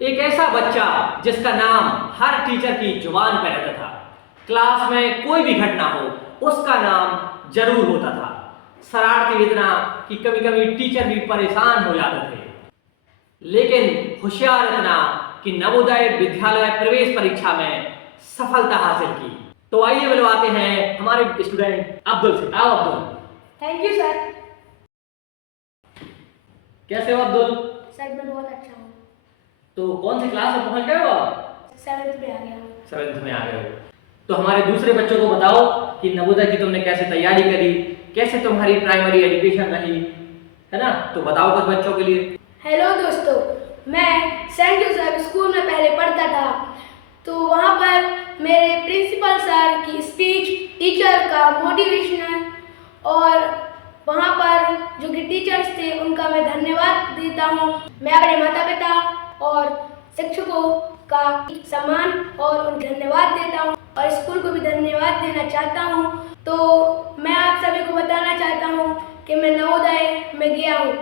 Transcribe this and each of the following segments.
एक ऐसा बच्चा जिसका नाम हर टीचर की जुबान पर रहता था। क्लास में कोई भी घटना हो उसका नाम जरूर होता था। शरारती इतना कि कभी कभी टीचर भी परेशान हो जाते थे, लेकिन होशियार इतना कि नवोदय विद्यालय प्रवेश परीक्षा में सफलता हासिल की। तो आइए मिलवाते हैं हमारे स्टूडेंट अब्दुल से। आओ अब्दुल। Thank you sir. कैसे हो अब्दुल? सर मैं बहुत अच्छा हूँ। तो कौन सी क्लास में पहुंच गए हो आप? 7th में आ गया हूँ। 7th में आ गए हो। तो हमारे दूसरे बच्चों को बताओ कि नवोदय की तुमने कैसे तैयारी करी, कैसे तुम्हारी प्राइमरी एजुकेशन रही, है ना? तो बताओ कुछ बच्चों के लिए। हेलो दोस्तों, मैं सेंट जोसेफ स्कूल में पहले पढ़ता था। तो वहाँ पर मेरे प्रिंसिपल सर की स्पीच, टीचर का मोटिवेशनल और वहाँ पर जो कि टीचर्स थे उनका मैं धन्यवाद देता हूँ। मैं अपने माता पिता और शिक्षकों का सम्मान और उन्हें धन्यवाद देता हूँ और स्कूल को भी धन्यवाद देना चाहता हूँ। तो मैं आप सभी को बताना चाहता हूँ कि मैं नवोदय में गया हूँ।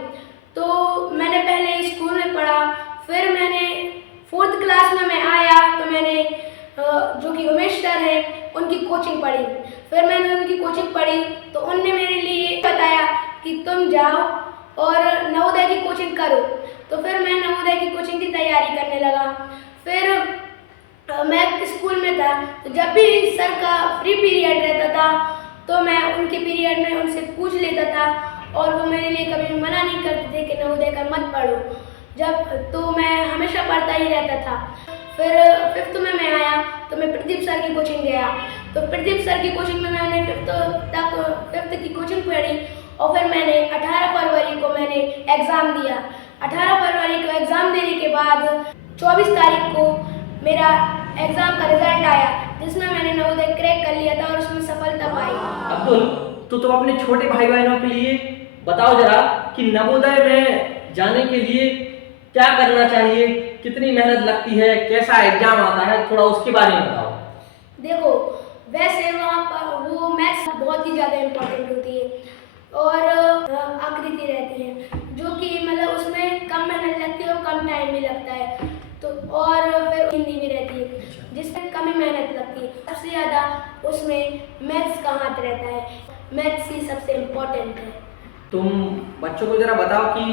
तो मैंने पहले स्कूल में पढ़ा, फिर मैंने 4th क्लास में मैं आया तो मैंने जो कि उमेश सर हैं उनकी कोचिंग पढ़ी। फिर मैंने उनकी कोचिंग पढ़ी तो उनने मेरे लिए बताया कि तुम जाओ और नवोदय की कोचिंग करो। तो फिर मैं नवोदय की कोचिंग की तैयारी करने लगा। फिर मैं स्कूल में था तो जब भी सर का फ्री पीरियड रहता था तो मैं उनके पीरियड में उनसे पूछ लेता था और वो मेरे लिए कभी मना नहीं करते थे कि नवोदय का मत पढ़ो। तो मैं हमेशा पढ़ता ही रहता था। फिर 5th में मैं आया तो मैं प्रदीप सर की कोचिंग गया। तो प्रदीप सर की कोचिंग में मैंने 5th की कोचिंग पढ़ी और फिर मैंने 18 फरवरी को मैंने एग्ज़ाम दिया। 18 फरवरी को एग्ज़ाम देने के बाद 24 तारीख को मेरा एग्ज़ाम का रिजल्ट आया जिसमें मैंने नवोदय क्रैक कर लिया था और उसमें सफलता पाई। अब्दुल, तो तुम अपने छोटे भाई बहनों के लिए बताओ जरा कि नवोदय में जाने के लिए क्या करना चाहिए, कितनी मेहनत लगती है, कैसा एग्जाम आता है, थोड़ा उसके बारे में बताओ। देखो, वैसे वहाँ पर वो मैथ्स बहुत ही ज़्यादा इम्पोर्टेंट होती है और आकृति रहती है जो कि मतलब उसमें कम मेहनत लगती है और कम टाइम भी लगता है। तो और फिर हिंदी भी रहती है जिसमें कम ही मेहनत लगती है। सबसे ज़्यादा उसमें मैथ्स का हाथ रहता है। मैथ्स ही सबसे इम्पोर्टेंट है। तुम बच्चों को जरा बताओ कि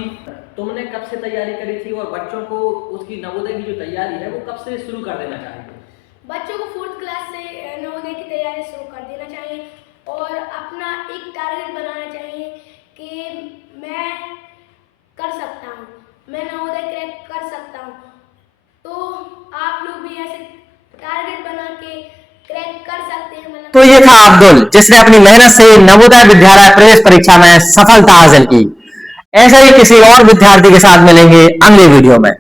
तुमने कब से तैयारी करी थी और बच्चों को उसकी नवोदय की जो तैयारी है वो कब से शुरू कर देना चाहिए? बच्चों को 4th क्लास से नवोदय की तैयारी शुरू कर देना चाहिए और अपना एक टारगेट बनाना चाहिए कि मैं कर सकता हूँ, मैं नवोदय क्रैक कर सकता हूँ। तो आप लोग भी ऐसे टारगेट बना के क्रैक कर सकते हैं। तो ये था अब्दुल जिसने अपनी मेहनत से नवोदय विद्यालय प्रवेश परीक्षा में सफलता हासिल की। ऐसे ही किसी और विद्यार्थी के साथ मिलेंगे अगले वीडियो में।